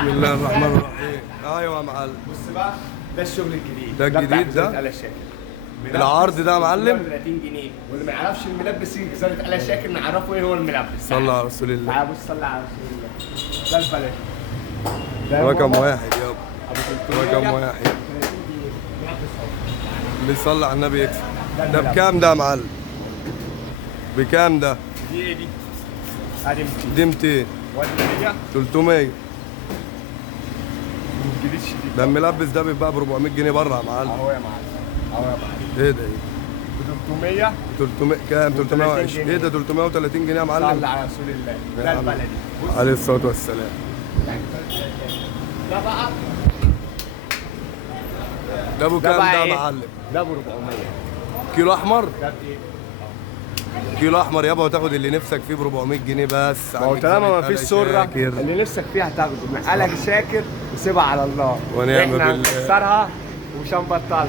بسم الله الرحمن الرحيم. ايوه يا معلم. بص بقى، ده الشغل الجديد. ده الجديد بتاع ده؟ آل شاكر. العرض ده يا معلم؟ 30 جنيه، واللي ما يعرفش الملبس يجي جزارة آل شاكر نعرفه ايه هو الملبس. صلى على رسول الله. تعالى بص، صلى على رسول الله. ده البلد. ده رقم هو واحد يابا. ابو 300. رقم واحد. 30 جنيه ملبس اهو. اللي يصلي على النبي يكسب. ده الملبس. بكام ده يا معلم؟ بكام ده؟ دي ايه دي؟ ادي 200. دي 200. وادي 100. 300. الجديد شديد. ده الملبس ده بيتباع ب 400 جنيه بره يا معلم. اهو يا معلم، اهو يا معلم. ايه ده؟ ايه؟ ب 300. 300 كام؟ 320. ايه ده 330 جنيه يا معلم؟ صلى على رسول الله. يا ده عم. البلدي. بص عليه الصلاه والسلام. ده بقى، ده ابو ده كام بقى ده يا ايه؟ معلم؟ ده ب 400. كيلو احمر؟ ده بايه؟ كيلو احمر يابا، وتاخد اللي نفسك فيه ب 400 جنيه بس. ما هو طالما ما فيش سره، اللي نفسك فيها هتاخده من آل شاكر وسيبها على الله. ونعم احنا بالله. هنكسرها ومش هنبطلها.